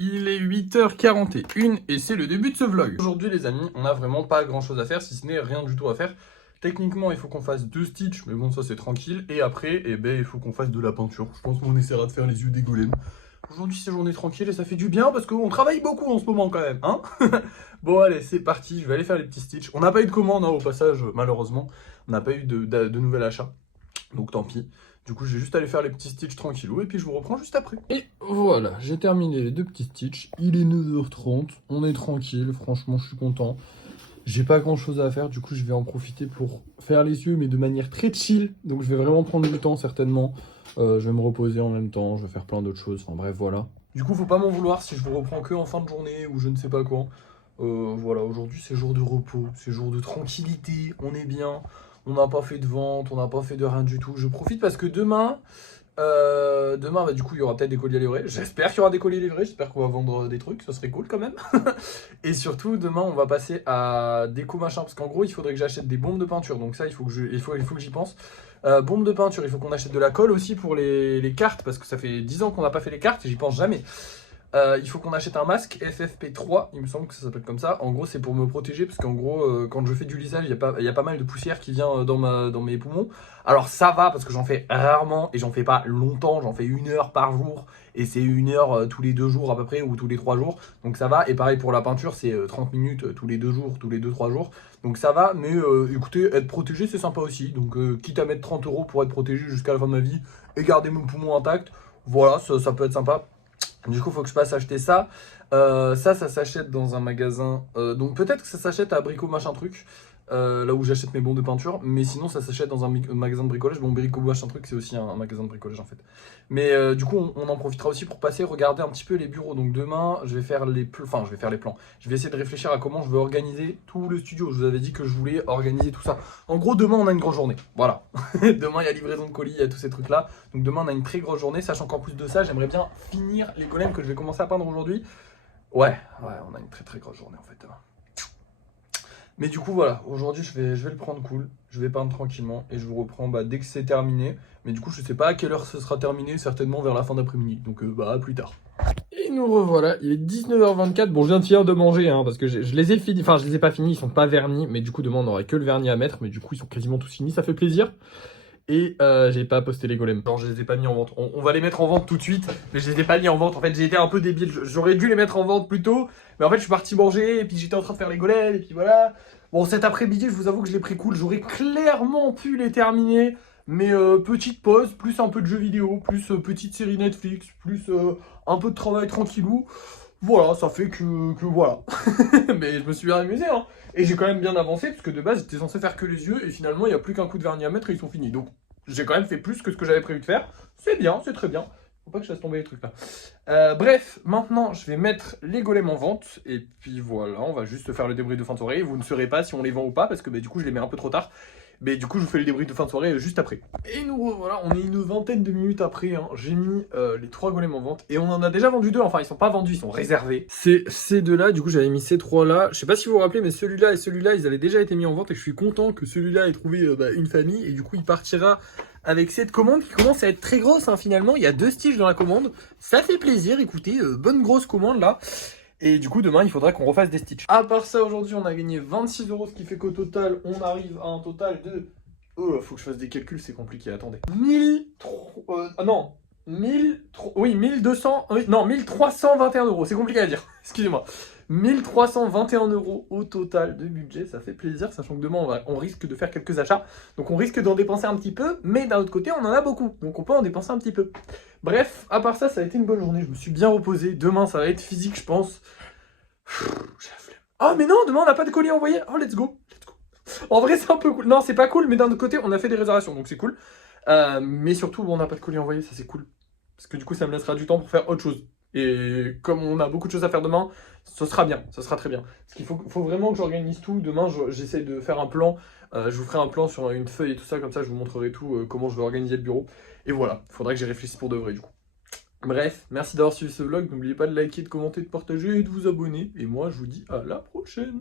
Il est 8h41 et c'est le début de ce vlog. Aujourd'hui les amis, on n'a vraiment pas grand chose à faire, si ce n'est rien du tout à faire. Techniquement, il faut qu'on fasse 2 stitches, mais bon, ça c'est tranquille. Et après, eh ben, il faut qu'on fasse de la peinture. Je pense qu'on essaiera de faire les yeux des golems. Aujourd'hui, c'est journée tranquille et ça fait du bien parce qu'on travaille beaucoup en ce moment quand même, hein. Bon, allez, c'est parti. Je vais aller faire les petits stitches. On n'a pas eu de commande, hein, au passage, malheureusement. On n'a pas eu de nouvel achat. Donc tant pis. Du coup, je vais juste aller faire les petits stitches tranquillou et puis je vous reprends juste après. Et voilà, j'ai terminé les 2 petits stitches. Il est 9h30, on est tranquille. Franchement, je suis content. J'ai pas grand chose à faire, du coup je vais en profiter pour faire les yeux, mais de manière très chill. Donc je vais vraiment prendre du temps certainement. Je vais me reposer en même temps, je vais faire plein d'autres choses, enfin bref voilà. Du coup faut pas m'en vouloir si je vous reprends que en fin de journée ou je ne sais pas quand. Voilà, aujourd'hui c'est jour de repos, c'est jour de tranquillité, on est bien. On n'a pas fait de vente, on n'a pas fait de rien du tout. Je profite parce que demain, bah, du coup, il y aura peut-être des colis à livrer. J'espère qu'il y aura des colis livrés. J'espère qu'on va vendre des trucs. Ce serait cool quand même. Et surtout, demain, on va passer à déco machin. Parce qu'en gros, il faudrait que j'achète des bombes de peinture. Donc ça, il faut que j'y pense. Bombes de peinture, il faut qu'on achète de la colle aussi pour les cartes. Parce que ça fait 10 ans qu'on n'a pas fait les cartes et j'y pense jamais. Il faut qu'on achète un masque FFP3, il me semble que ça s'appelle comme ça. En gros, c'est pour me protéger parce qu'en gros, quand je fais du lissage, il y a pas mal de poussière qui vient dans mes poumons. Alors ça va parce que j'en fais rarement et j'en fais pas longtemps, j'en fais 1 heure par jour et c'est 1 heure tous les 2 jours à peu près ou tous les 3 jours. Donc ça va. Et pareil pour la peinture, c'est 30 minutes tous les 2 jours, tous les 2-3 jours. Donc ça va, mais écoutez, être protégé c'est sympa aussi. Donc quitte à mettre 30 € pour être protégé jusqu'à la fin de ma vie et garder mon poumon intact, voilà, ça peut être sympa. Du coup, il faut que je passe acheter ça. Ça s'achète dans un magasin. Donc peut-être que ça s'achète à Brico Machin Truc, là où j'achète mes bons de peinture. Mais sinon, ça s'achète dans un magasin de bricolage. Bon, Brico Machin Truc, c'est aussi un magasin de bricolage en fait. Mais du coup, on en profitera aussi pour passer regarder un petit peu les bureaux. Donc demain, je vais faire les plans. Je vais essayer de réfléchir à comment je veux organiser tout le studio. Je vous avais dit que je voulais organiser tout ça. En gros, demain, on a une grosse journée. Voilà. Demain, il y a livraison de colis, il y a tous ces trucs-là. Donc demain, on a une très grosse journée. Sachant qu'en plus de ça, j'aimerais bien finir les golems que je vais commencer à peindre aujourd'hui. Ouais, on a une très très grosse journée en fait demain. Mais du coup voilà, aujourd'hui je vais le prendre cool, je vais peindre tranquillement et je vous reprends dès que c'est terminé. Mais du coup je sais pas à quelle heure ce sera terminé, certainement vers la fin d'après-midi, donc à plus tard. Et nous revoilà, il est 19h24, bon je viens de finir de manger parce que je les ai finis, enfin je les ai pas finis, ils sont pas vernis, mais du coup demain on n'aurait que le vernis à mettre, mais du coup ils sont quasiment tous finis, ça fait plaisir. Et j'ai pas posté les golems. Non, je les ai pas mis en vente. On va les mettre en vente tout de suite, mais je les ai pas mis en vente. En fait, j'ai été un peu débile. J'aurais dû les mettre en vente plus tôt, mais en fait, je suis parti manger et puis j'étais en train de faire les golems et puis voilà. Bon, cet après-midi, je vous avoue que je l'ai pris cool. J'aurais clairement pu les terminer, mais petite pause, plus un peu de jeux vidéo, plus petite série Netflix, plus un peu de travail tranquillou. Voilà, ça fait que voilà. Mais je me suis bien amusé, hein. Et j'ai quand même bien avancé, parce que de base, j'étais censé faire que les yeux, et finalement, il n'y a plus qu'un coup de vernis à mettre et ils sont finis. Donc, j'ai quand même fait plus que ce que j'avais prévu de faire. C'est bien, c'est très bien. Faut pas que je laisse tomber les trucs là. Bref, maintenant, je vais mettre les golems en vente, et puis voilà, on va juste faire le débrief de fin de soirée. Vous ne saurez pas si on les vend ou pas, parce que du coup, je les mets un peu trop tard. Mais du coup, je vous fais le débrief de fin de soirée juste après. Et nous voilà, on est une vingtaine de minutes après. Hein. J'ai mis les 3 golems en vente. Et on en a déjà vendu 2. Enfin, ils sont pas vendus, ils sont réservés. C'est ces 2-là. Du coup, j'avais mis ces 3-là. Je sais pas si vous vous rappelez, mais celui-là et celui-là, ils avaient déjà été mis en vente. Et je suis content que celui-là ait trouvé une famille. Et du coup, il partira avec cette commande qui commence à être très grosse. Hein, finalement, il y a 2 stitches dans la commande. Ça fait plaisir. Écoutez, bonne grosse commande là. Et du coup, demain, il faudra qu'on refasse des stitches. À part ça, aujourd'hui, on a gagné 26 €, ce qui fait qu'au total, on arrive à un total de... Oh, faut que je fasse des calculs, c'est compliqué, attendez. 1321 €, c'est compliqué à dire, excusez-moi. 1321 € au total de budget, ça fait plaisir, sachant que demain, on risque de faire quelques achats. Donc on risque d'en dépenser un petit peu, mais d'un autre côté, on en a beaucoup, donc on peut en dépenser un petit peu. Bref, à part ça, ça a été une bonne journée, je me suis bien reposé. Demain, ça va être physique, je pense. J'ai la flemme. Oh, mais non, demain, on n'a pas de colis envoyé. Oh, let's go. En vrai, c'est un peu cool. Non, c'est pas cool, mais d'un autre côté, on a fait des réservations, donc c'est cool. Mais surtout, on n'a pas de colis envoyé, ça c'est cool. Parce que du coup, ça me laissera du temps pour faire autre chose. Et comme on a beaucoup de choses à faire demain, ce sera bien, ce sera très bien. Parce qu'il faut vraiment que j'organise tout. Demain, j'essaie de faire un plan. Je vous ferai un plan sur une feuille et tout ça, comme ça je vous montrerai tout, comment je vais organiser le bureau. Et voilà, il faudra que j'y réfléchisse pour de vrai du coup. Bref, merci d'avoir suivi ce vlog. N'oubliez pas de liker, de commenter, de partager et de vous abonner. Et moi, je vous dis à la prochaine.